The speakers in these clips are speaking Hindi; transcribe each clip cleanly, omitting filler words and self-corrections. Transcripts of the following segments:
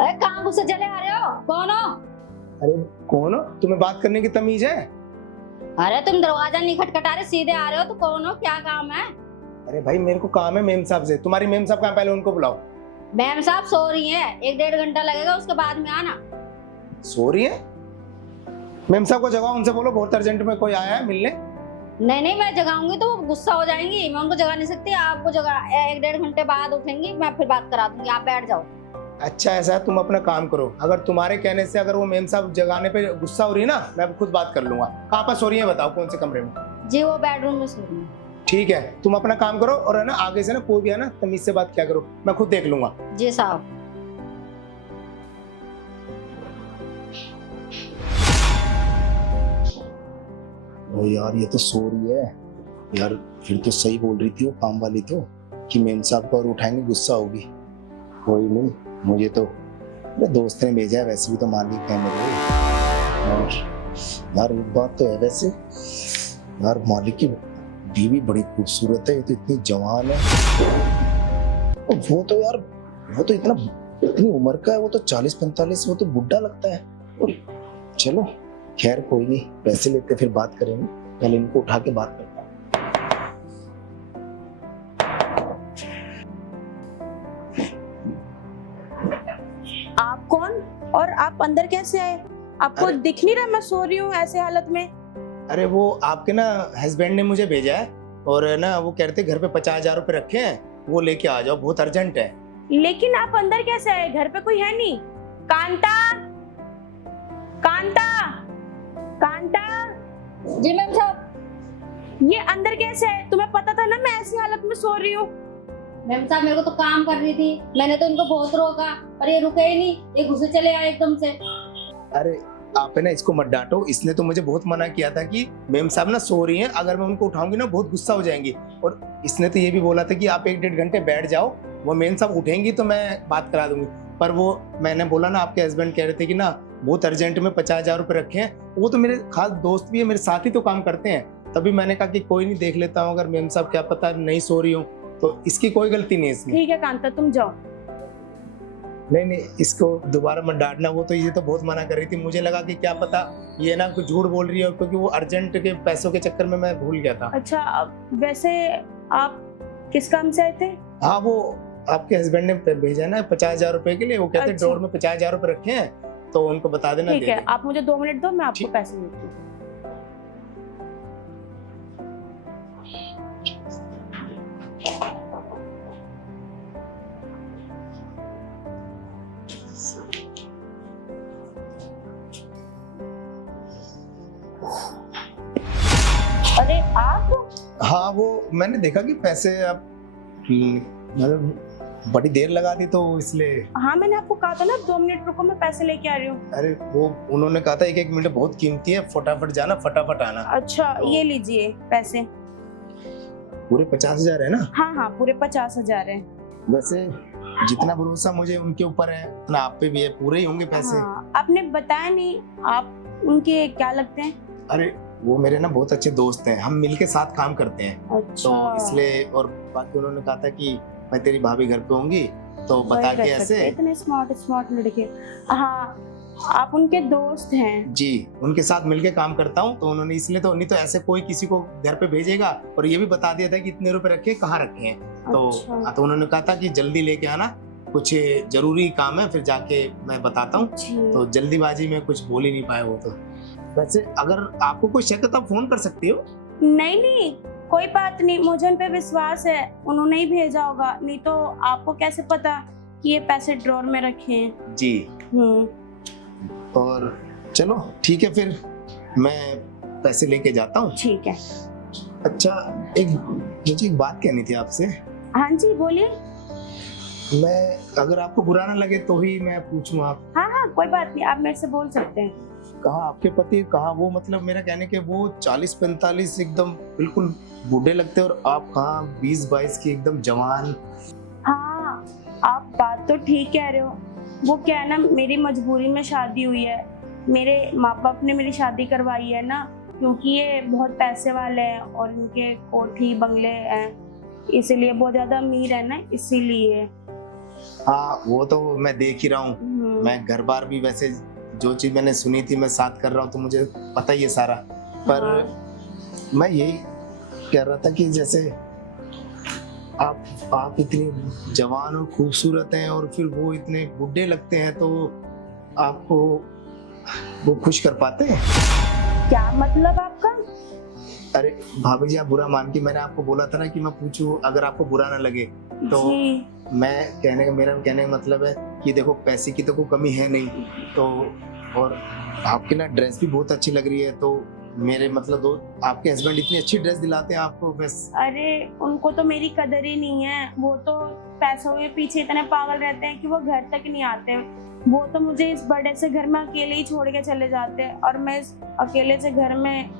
अरे कहाँ गुस्से चले आ रहे हो? कौन हो? अरे कौन हो? तुम्हें बात करने की तमीज है? अरे तुम दरवाजा नहीं खटखटा रहे, सीधे आ रहे हो तो कौन हो? क्या काम है? अरे भाई मेरे को काम है मेम साहब से। तुम्हारी मेम साहब कहाँ? पहले उनको बुलाओ। मैम साहब सो रही हैं, 1-1.5 घंटा लगेगा, उसके बाद में आना। सो रही है? मेम साहब को जगाओ, उनसे बोलो बहुत अर्जेंट में कोई आया है मिलने। नहीं नहीं, मैं जगाऊंगी तो वो गुस्सा हो जाएंगी, मैं उनको जगा नहीं सकती। आपको जगा 1-1.5 घंटे बाद उठेंगी, मैं फिर बात करा दूंगी, आप बैठ जाओ। अच्छा ऐसा है, तुम अपना काम करो। अगर तुम्हारे कहने से अगर वो मेम साहब जगाने पे गुस्सा हो रही है ना, मैं खुद बात कर लूंगा। कहाँ पर सो रही है बताओ, कौन से कमरे में? जी वो बेडरूम में सो रही हैं। ठीक है, तुम अपना काम करो और है ना आगे से ना कोई भी है ना तमीज से बात क्या करो, मैं खुद देख लूंगा। जी साहब। ओ यार ये तो सो रही है यार। फिर तो सही बोल रही थी वो काम वाली तो, कि मेम साहब को और उठाएंगे गुस्सा होगी। कोई नहीं, मुझे तो मेरे दोस्त ने भेजा है, वैसे भी तो मालिक है मेरे। और यार एक बात तो है वैसे, यार मालिक की बीवी बड़ी खूबसूरत है, ये तो इतनी जवान है। और वो तो यार वो तो इतनी उम्र का है, वो तो 40-45, वो तो बुढ़ा लगता है। और चलो खैर कोई नहीं, पैसे लेते फिर बात करेंगे, पहले इनको उठा के बात करते हैं। आप कौन और आप अंदर कैसे आए? आपको अरे- दिख नहीं रहा मैं सो रही हूँ ऐसे हालत में? अरे वो आपके ना हस्बैंड ने मुझे भेजा है, और है ना वो कहते घर पे 50,000 रुपए रखे हैं, वो लेके आ जाओ, बहुत अर्जेंट है। लेकिन आप अंदर कैसे आए? घर पे कोई है नहीं। कांता, कांता, कांता, जी मैम साहब। ये अंदर कैसे है? तुम्हें पता था ना मैं ऐसी हालत में सो रही हूँ। मैम साहब मेरे को तो काम कर रही थी, मैंने तो इनको बहुत रोका पर ये रुके ही नहीं, ये गुस्से चले आए एकदम से। अरे आप है ना इसको मत डांटो, इसने तो मुझे बहुत मना किया था कि मेम साहब ना सो रही हैं, अगर मैं उनको उठाऊंगी ना बहुत गुस्सा हो जाएंगी। और इसने तो ये भी बोला था कि आप 1-1.5 घंटे बैठ जाओ, वो मेम साहब उठेंगी तो मैं बात करा दूंगी। पर वो मैंने बोला ना, आपके हस्बैंड कह रहे थे कि ना बहुत अर्जेंट में 50,000 रुपए रखे हैं, वो तो मेरे खास दोस्त भी है, मेरे साथ ही तो काम करते हैं। तभी मैंने कहा कि कोई नहीं, देख लेता हूँ, अगर मेम साहब क्या पता नहीं सो रही हो तो इसकी कोई गलती नहीं है इसमें। ठीक है कांता तुम जाओ। नहीं, इसको दोबारा मत डांटना, वो तो ये तो बहुत मना कर रही थी, मुझे लगा कि क्या पता ये ना कुछ झूठ बोल रही है, क्योंकि वो अर्जेंट के पैसों के चक्कर में मैं भूल गया था। अच्छा वैसे आप किस काम से आए थे? हाँ वो आपके हस्बैंड ने भेजा है ना 50,000 रुपए के लिए, वो कहते अच्छा। ड्रॉर में 50,000 रुपए रखे हैं, तो उनको बता देना। ठीक दे है दें। आप मुझे 2 मिनट दो, मैं आपको ठीक। पैसे देती हूँ। अरे आप? हाँ वो मैंने देखा कि पैसे आप मतलब बड़ी देर लगा दी तो इसलिए। हाँ मैंने आपको कहा था ना 2 मिनट रुको, मैं पैसे लेके आ रही हूँ। अरे वो उन्होंने कहा था 1-1 मिनट बहुत कीमती है, फटाफट जाना फटाफट आना। अच्छा ये लीजिए पैसे। पूरे 50,000 है ना? हाँ हाँ पूरे 50,000 है। वैसे जितना भरोसा मुझे उनके ऊपर है उतना आप पे भी है, पूरे ही होंगे पैसे। हाँ, आपने बताया नहीं आप उनके क्या लगते हैं? अरे वो मेरे ना बहुत अच्छे दोस्त हैं, हम मिलके साथ काम करते हैं, अच्छा तो इसलिए। और बाकी उन्होंने कहा था कि मैं तेरी भाभी घर पे होंगी तो बता के ऐसे। इतने स्मार्ट लड़के। हाँ आप उनके दोस्त हैं? जी उनके साथ मिलके काम करता हूँ, तो उन्होंने इसलिए, तो नहीं तो ऐसे कोई किसी को घर पे भेजेगा। और ये भी बता दिया था कि इतने रुपए रखे कहाँ रखे हैं, तो अच्छा। तो उन्होंने कहा था कि जल्दी लेके आना, कुछ जरूरी काम है, फिर जाके मैं बताता हूँ। जी। तो जल्दीबाजी में कुछ बोल ही नहीं पाए वो तो। वैसे अगर आपको कोई शक है तो आप फोन कर सकती हो। नहीं कोई बात नहीं, मुझे उन पे विश्वास है, उन्होंने ही भेजा होगा, नहीं तो आपको कैसे पता कि ये पैसे ड्रॉर में रखे हैं? जी और चलो ठीक है, फिर मैं पैसे लेके जाता हूँ। ठीक है। अच्छा मुझे एक बात कहनी थी आपसे। हाँ जी बोलिए। मैं अगर आपको बुरा ना लगे तो ही मैं पूछूं, आप हाँ कोई बात नहीं, आप मेरे से बोल सकते हैं। कहाँ आपके पति, कहाँ वो, मतलब मेरा कहने के वो 40-45 एकदम बिल्कुल बूढ़े लगते हैं, और आप कहाँ 20-22 की एकदम जवान। हाँ आप बात तो ठीक कह रहे हो, वो क्या है ना मेरी मजबूरी में शादी हुई है, मेरे माँ बाप ने मेरी शादी करवाई है ना, क्योंकि ये बहुत पैसे वाले हैं और इनके कोठी बंगले हैं, इसीलिए बहुत ज्यादा अमीर है ना, इसीलिए। हाँ वो तो मैं देख ही रहा हूँ। मैं घर बार भी वैसे जो चीज मैंने सुनी थी मैं साथ कर रहा हूँ, तो मुझे पता ही है सारा। पर मैं यही कह रहा था कि जैसे आप इतनी जवान और खूबसूरत हैं और फिर वो इतने बुढ़े लगते हैं, तो आपको वो खुश कर पाते हैं? क्या मतलब आपका? अरे भाभी जी, आप बुरा मान के, मैंने आपको बोला था ना कि मैं पूछूं अगर आपको बुरा ना लगे तो। जी मेरा कहने का मतलब है कि देखो पैसे की तो कोई कमी है नहीं, तो और आपकी ना ड्रेस भी बहुत अच्छी लग रही है, तो मेरे मतलब दो आपके हस्बैंड इतनी अच्छी ड्रेस दिलाते हैं आपको बस। अरे उनको तो मेरी कदर ही नहीं है, वो तो पैसों के पीछे इतने पागल रहते हैं कि वो घर तक नहीं आते। वो तो मुझे इस बड़े से घर में अकेले ही छोड़ के चले जाते हैं और मैं इस अकेले से घर में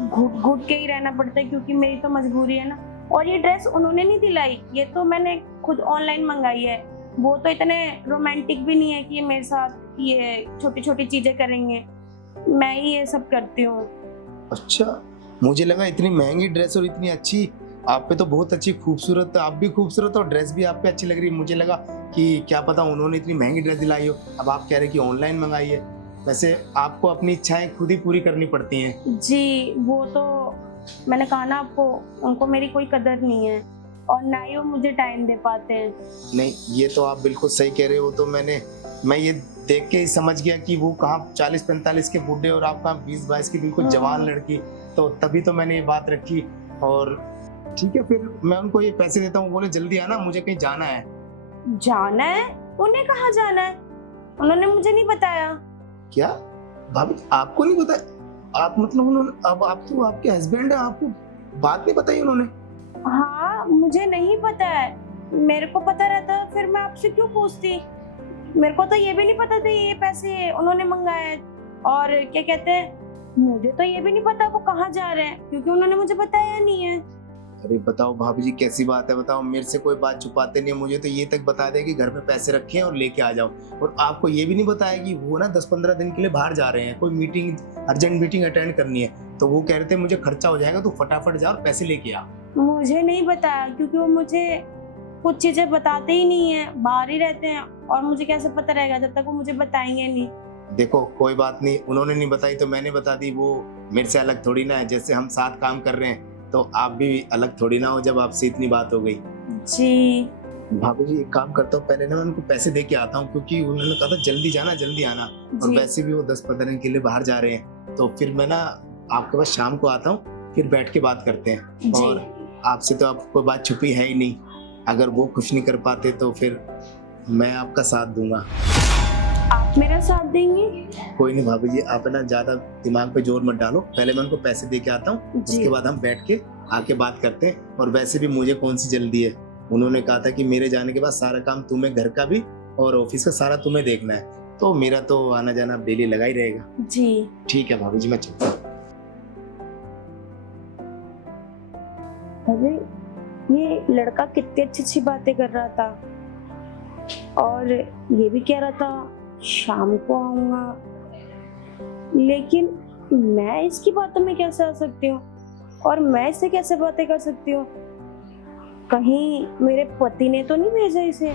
घुट घुट के ही रहना पड़ता है, क्योंकि मेरी तो मजबूरी है ना। और ये ड्रेस उन्होंने नहीं दिलाई, ये तो मैंने खुद ऑनलाइन मंगाई है। वो तो इतने रोमांटिक भी नहीं है कि ये मेरे साथ ये छोटी छोटी चीजें करेंगे, मैं ही ये सब करती हूँ। अच्छा, मुझे लगा इतनी महंगी ड्रेस और इतनी अच्छी, आप पे तो बहुत अच्छी खूबसूरत, आप भी खूबसूरत और ड्रेस भी आप पे अच्छी लग रही है। मुझे लगा कि क्या पता उन्होंने इतनी महंगी ड्रेस दिलाई हो। अब आप कह रहे कि ऑनलाइन मंगाई है। वैसे आपको अपनी इच्छाएं खुद ही पूरी करनी पड़ती हैं। जी वो तो मैंने कहा ना आपको, उनको मेरी कोई कदर नहीं है और ना ही वो मुझे टाइम दे पाते हैं। नहीं, ये तो आप बिल्कुल सही कह रहे हो। तो मैं ये देख के ही समझ गया कि वो कहाँ 40-45 के बूढ़े और आप कहाँ 20-22 की बिल्कुल जवान लड़की, तो तभी तो मैंने ये बात रखी। और ठीक है, फिर मैं उनको ये पैसे देता हूँ, बोले जल्दी आना, मुझे कहीं जाना है। जाना है? उन्हें कहाँ जाना है? उन्होंने मुझे नहीं बताया। क्या भाभी, आपको नहीं पता? आप मतलब उन्होंने, अब आप तो आपके हस्बैंड है, आपको बात नहीं बताई उन्होंने? हाँ मुझे नहीं पता है, मेरे को पता रहता फिर मैं आपसे क्यों पूछती। मेरे को तो ये भी नहीं पता था ये पैसे उन्होंने मंगाए। और क्या कहते हैं, मुझे तो ये भी नहीं पता वो कहाँ जा रहे हैं, क्योंकि उन्होंने मुझे बताया नहीं है। अरे बताओ भाभी जी, कैसी बात है? बताओ, मेरे से कोई बात छुपाते नहीं है। मुझे तो ये तक बता दे कि घर पे पैसे रखे हैं और लेके आ जाओ। और आपको ये भी नहीं बताया कि वो ना 10-15 दिन के लिए बाहर जा रहे हैं, कोई मीटिंग, अर्जेंट मीटिंग अटेंड करनी है। तो वो कह रहे थे मुझे खर्चा हो जाएगा, तो फटाफट जा और पैसे लेके आ। मुझे नहीं बताया, क्योंकि वो मुझे कुछ चीजें बताते ही नहीं है, बाहर ही रहते हैं। और मुझे कैसे पता रहेगा जब तक वो मुझे बताएंगे नहीं। देखो कोई बात नहीं, उन्होंने नहीं बताई तो मैंने बता दी। वो मेरे से अलग थोड़ी ना है, जैसे हम साथ काम कर रहे हैं तो आप भी अलग थोड़ी ना हो जब आपसे इतनी बात हो गई। जी भाभी जी, एक काम करता हूँ, पहले ना मैं उनको पैसे दे के आता हूँ, क्योंकि उन्होंने कहा था जल्दी जाना जल्दी आना। और जी। वैसे भी वो 10-15 दिन के लिए बाहर जा रहे हैं, तो फिर मैं ना आपके पास शाम को आता हूँ, फिर बैठ के बात करते हैं। जी। और आपसे तो आपको बात छुपी है ही नहीं, अगर वो कुछ नहीं कर पाते तो फिर मैं आपका साथ दूंगा। आप मेरा साथ देंगे? कोई नहीं भाभी जी, आप ना ज्यादा दिमाग पे जोर मत डालो, पहले मैं उनको पैसे दे के आता हूँ, जी। उसके बाद हम बैठ के आके बात करते हैं। और वैसे भी मुझे कौन सी जल्दी है, उन्होंने कहा था कि मेरे जाने के बाद सारा काम तुम्हें, घर का भी और ऑफिस का सारा तुम्हें देखना है, तो मेरा तो आना जाना डेली लगा ही रहेगा। जी ठीक है भाभी जी, मैं चलता हूँ। अरे ये लड़का कितनी अच्छी अच्छी बातें कर रहा था, और ये भी कह रहा था शाम को आऊंगा, लेकिन मैं इसकी बातों में कैसे आ सकती हूँ और मैं इससे कैसे बातें कर सकती हूँ? कहीं मेरे पति ने तो नहीं भेजा इसे?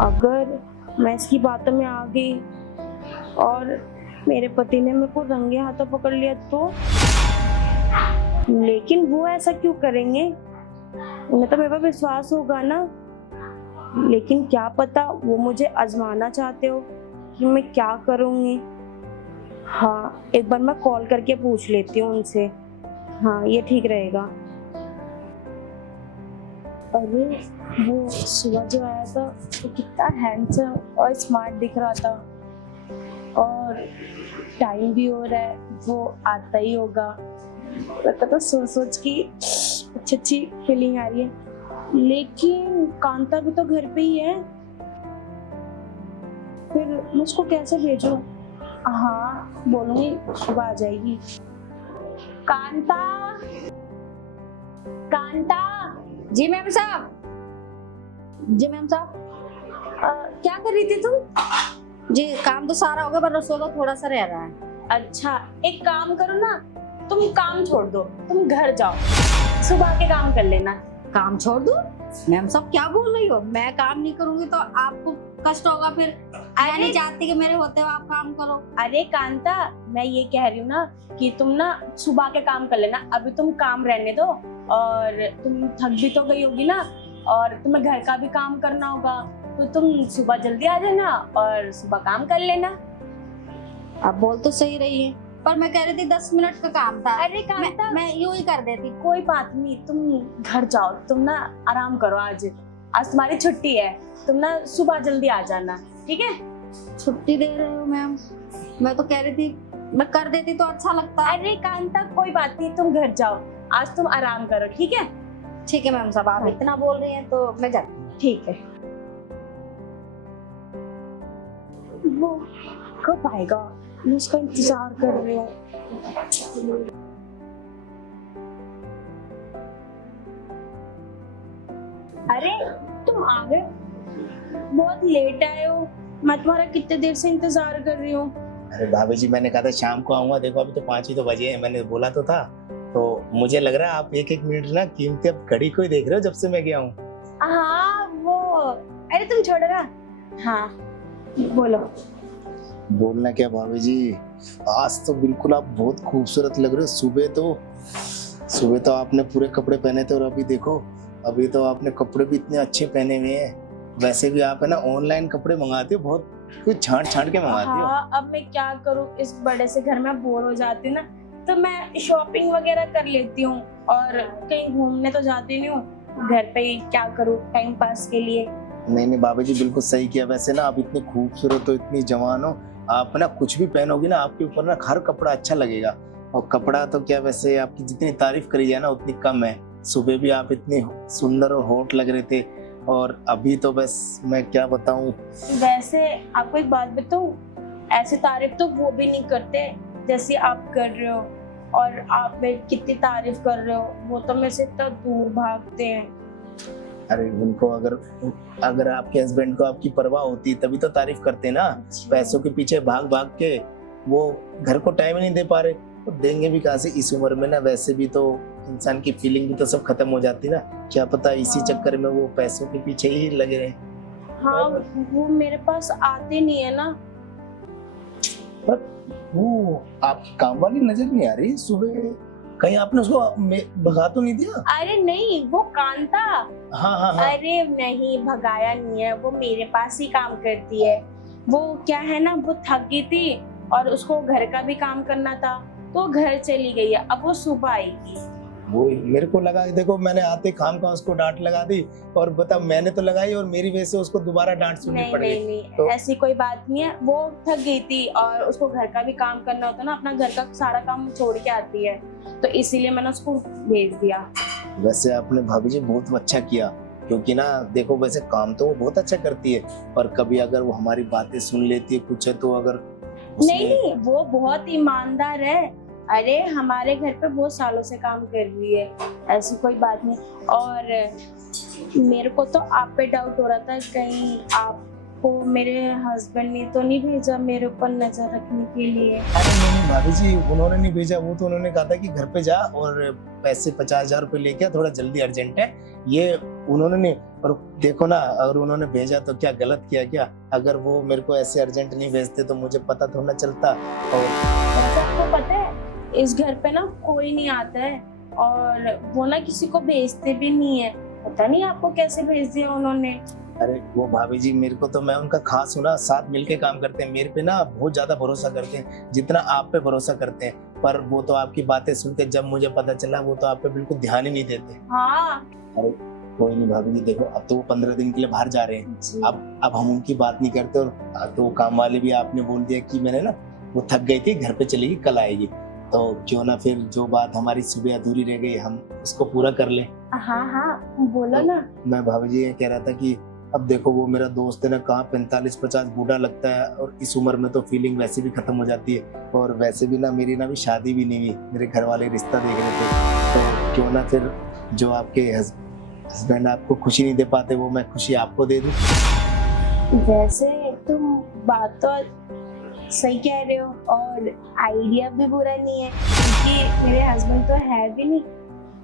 अगर मैं इसकी बातों में आ गई और मेरे पति ने मेरे को रंगे हाथों पकड़ लिया तो? लेकिन वो ऐसा क्यों करेंगे? उन्हें तो मेरे पर विश्वास होगा ना। लेकिन क्या पता वो मुझे आजमाना चाहते हो कि मैं क्या करूँगी। हाँ, एक बार मैं कॉल करके पूछ लेती हूँ उनसे। हाँ, ये ठीक रहेगा। अरे वो सुबह जो आया था वो कितना हैंडसम और स्मार्ट दिख रहा था, और टाइम भी हो रहा है, वो आता ही होगा। लगता तो सोच सोच की अच्छी अच्छी फीलिंग आ रही है। लेकिन कांता भी तो घर पे ही है, फिर मैं उसको कैसे भेजूं? हाँ बोलूंगी, सुबह आ जाएगी। कांता, कांता। जी मैम साहब, जी मैम साहब। क्या कर रही थी तुम? जी काम तो सारा हो गया, पर रसोई का थोड़ा सा रह रहा है। अच्छा एक काम करो ना, तुम काम छोड़ दो, तुम घर जाओ, सुबह के काम कर लेना। काम छोड़ दूं? मैम सब क्या बोल रही हो? मैं काम नहीं करूंगी तो आपको कष्ट होगा फिर। मैं नहीं चाहती कि मेरे होते हुए आप काम करो। अरे कांता, मैं ये कह रही हूँ ना कि तुम ना सुबह के काम कर लेना, अभी तुम काम रहने दो। और तुम थक भी तो गई होगी ना, और तुम्हें घर का भी काम करना होगा, तो तुम सुबह जल्दी आ जाना और सुबह काम कर लेना। आप बोल तो सही रही है, पर मैं कह रही थी 10 मिनट का काम था। अरे कांता, मैं यूं ही कर देती। कोई बात नहीं, तुम घर जाओ, तुम ना आराम करो। आज तुम्हारी छुट्टी है, तुम ना सुबह जल्दी आ जाना, ठीक है? छुट्टी दे रहे हो मैम? मैं तो कह रही थी मैं कर देती तो अच्छा लगता। अरे कांता, कोई बात नहीं, तुम घर जाओ, आज तुम आराम करो, ठीक है? ठीक है मैम साहब, आप इतना बोल रही हैं तो मैं जाती हूँ। ठीक है। वो कब आएगा? मैं उसका इंतजार कर रही हूँ। अरे तुम आ गए, बहुत लेट आए हो। मैं तुम्हारा कितने देर से इंतजार कर रही हूँ। अरे भाभी जी, मैंने कहा था शाम को आऊंगा, देखो अभी तो 5 ही तो बजे हैं, मैंने बोला तो था। तो मुझे लग रहा है आप एक एक मिनट ना कीमती अब घड़ी को ही देख रहे हो जब से मैं गया हूँ। हाँ वो, अरे तुम छोड़ो ना। हाँ बोलो। बोलना क्या भाभी जी, आज तो बिल्कुल आप बहुत खूबसूरत लग रहे हो। सुबह तो आपने पूरे कपड़े पहने थे, और अभी देखो अभी तो आपने कपड़े भी इतने अच्छे पहने हुए हैं। वैसे भी आप है ना ऑनलाइन कपड़े मंगाते हो, बहुत कुछ छांट छांट के मंगाते हो। हाँ, अब मैं क्या करूँ, इस बड़े से घर में बोर हो जाती हूँ ना, तो मैं शॉपिंग वगैरह कर लेती हूँ, और कहीं घूमने तो जाती नहीं हूँ, घर पे ही क्या करूँ टाइम पास के लिए। नहीं भाभी जी, बिल्कुल सही किया। वैसे ना आप इतनी खूबसूरत हो, इतनी जवान हो, आप ना कुछ भी पहनोगे ना आपके ऊपर ना हर कपड़ा अच्छा लगेगा। और कपड़ा तो क्या, वैसे आपकी जितनी तारीफ करी जाए ना उतनी कम है। सुबह भी आप इतनी सुंदर और हॉट लग रहे थे, और अभी तो बस मैं क्या बताऊं। वैसे आपको एक बात बताऊं, ऐसे तारीफ तो वो भी नहीं करते जैसे आप कर रहे हो, और आप मेरी कितनी तारीफ कर रहे हो, वो तो मेरे से इतना दूर भागते हैं। अरे उनको अगर आपके हस्बैंड को आपकी परवाह होती तभी तो तारीफ करते ना। पैसों के पीछे भाग भाग के वो घर को टाइम ही नहीं दे पा रहे, तो देंगे भी कहाँ से इस उम्र में ना। वैसे भी तो इंसान की फीलिंग भी तो सब खत्म हो जाती ना। क्या पता इसी चक्कर में वो पैसों के पीछे ही लगे रहे। हाँ, वो मेरे पास आते नहीं है ना। पर वो आपकी काम वाली नजर नहीं आ रही सुबह, कहीं आपने उसको भगा तो नहीं दिया? अरे नहीं, वो कांता। हाँ। अरे नहीं, भगाया नहीं है, वो मेरे पास ही काम करती है। वो क्या है ना, वो थक गई थी और उसको घर का भी काम करना था, तो घर चली गई है। अब वो सुबह आएगी। वो मेरे को लगा, देखो मैंने आते काम का उसको डांट लगा दी, और बता मैंने तो लगाई और मेरी वजह से उसको दोबारा डांट सुननी पड़ गई। नहीं, तो ऐसी कोई बात नहीं है। वो थक गई थी और उसको घर का भी काम करना होता ना, अपना घर का सारा काम छोड़ के आती है, तो इसीलिए मैंने उसको भेज दिया। वैसे आपने भाभी जी बहुत अच्छा किया, क्योंकि ना देखो वैसे काम तो वो बहुत अच्छा करती है, पर कभी अगर वो हमारी बातें सुन लेती है कुछ है तो अगर नहीं, वो बहुत ईमानदार है। अरे हमारे घर पे बहुत सालों से काम कर रही है, ऐसी कोई बात नहीं। और मेरे को तो आप पे डाउट हो रहा था, कहीं आपको मेरे हस्बैंड ने तो नहीं भेजा मेरे ऊपर नजर रखने के लिए? अरे नहीं भाभी जी, उन्होंने नहीं भेजा। वो तो उन्होंने कहा था कि घर पे जा और पैसे 50,000 रुपए लेके आ, थोड़ा जल्दी अर्जेंट है, ये उन्होंने नहीं। और देखो ना, अगर उन्होंने भेजा तो क्या गलत किया क्या? अगर वो मेरे को ऐसे अर्जेंट नहीं भेजते तो मुझे पता थोड़ा चलता। और आपको पता है इस घर पे ना कोई नहीं आता है, और वो ना किसी को भेजते भी नहीं है। पता नहीं आपको कैसे भेज दिया उन्होंने। अरे वो भाभी जी, मेरे को तो, मैं उनका खास हूँ ना, साथ मिलके काम करते हैं, मेरे पे ना बहुत ज्यादा भरोसा करते हैं जितना आप पे भरोसा करते हैं। पर वो तो आपकी बातें सुन के जब मुझे पता चला, वो तो आप पे बिल्कुल ध्यान ही नहीं देते। हाँ अरे कोई नहीं भाभी जी, देखो अब तो वो 15 दिन के लिए बाहर जा रहे हैं, जी। अब हम उनकी बात नहीं करते। और तो काम वाले भी आपने बोल दिया कि मैंने ना, वो थक गई थी, घर पे चलेगी, कल आएगी, तो क्यों ना फिर जो बात हमारी सुबह अधूरी रह गई हम उसको पूरा कर लें। हाँ बोलो तो ना। मैं भाभी जी ये कह रहा था कि अब देखो वो मेरा दोस्त है ना, कहाँ 45-50 बूढ़ा लगता है, और इस उम्र में तो फीलिंग वैसे भी खत्म हो जाती है। और वैसे भी ना मेरी ना भी शादी भी नहीं हुई, मेरे घर वाले रिश्ता देख रहे थे, तो क्यों ना फिर जो आपके हस्बैंड आपको खुशी नहीं दे पाते, वो मैं खुशी आपको दे दूं। वैसे तुम बात तो सही कह रहे हो, और आइडिया भी बुरा नहीं है, क्योंकि मेरे हस्बैंड तो है भी नहीं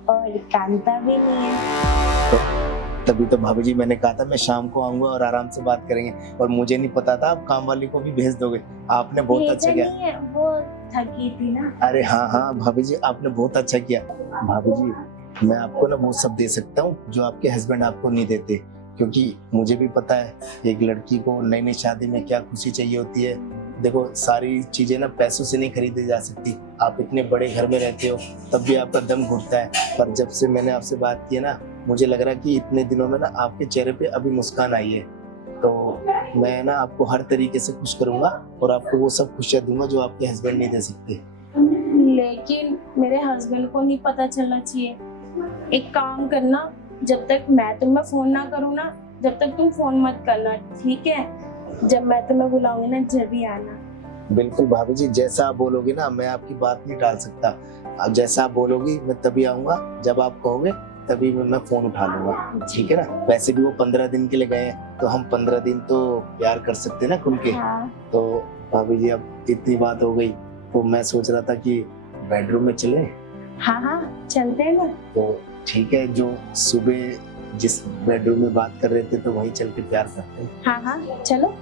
और कांता भी नहीं है। तभी तो भाभी जी मैंने कहा था मैं शाम को आऊंगा और आराम से बात करेंगे, और मुझे नहीं पता था आप काम वाली को भी भेज दोगे। आपने बहुत अच्छा भेजा किया। नहीं है, वो थकी थी ना। अरे हाँ हाँ भाभी जी, आपने बहुत अच्छा किया। भाभी जी मैं आपको ना वो सब दे सकता हूँ जो आपके हस्बैंड आपको नहीं देते, क्योंकि मुझे भी पता है एक लड़की को नई नई शादी में क्या खुशी चाहिए होती है। देखो सारी चीजें ना पैसों से नहीं खरीदी जा सकती। आप इतने बड़े घर में रहते हो तब भी आपका दम घुटता है, पर जब से मैंने आपसे बात की है ना, मुझे लग रहा है कि इतने दिनों में ना आपके चेहरे पे अभी मुस्कान आई है। तो मैं ना आपको हर तरीके से खुश करूंगा और आपको वो सब खुशियां दूंगा जो आपके हस्बैंड नहीं दे सकते। लेकिन मेरे हस्बैंड को नहीं पता चलना चाहिए। एक काम करना, जब तक मैं तुम्हें फोन ना करूँ ना, जब तक तुम फोन मत करना, ठीक है? जब मैं तुम्हें बुलाऊंगी ना, जब ही आना। बिल्कुल भाभी जी, जैसा आप बोलोगे ना, मैं आपकी बात नहीं टाल सकता। अब जैसा आप बोलोगी मैं तभी आऊंगा, जब आप कहोगे तभी मैं फोन उठा लूंगा, ठीक है ना? वैसे भी वो 15 दिन के लिए गए हैं, तो हम 15 दिन तो प्यार कर सकते हैं ना खुल के। हाँ। तो भाभी जी अब इतनी बात हो गई, तो मैं सोच रहा था कि बेडरूम में चले। हाँ हाँ चलते हैं ना। तो ठीक है, जो सुबह जिस बेडरूम में बात कर रहे थे तो वहीं चल के प्यार करते हैं। हाँ हाँ चलो।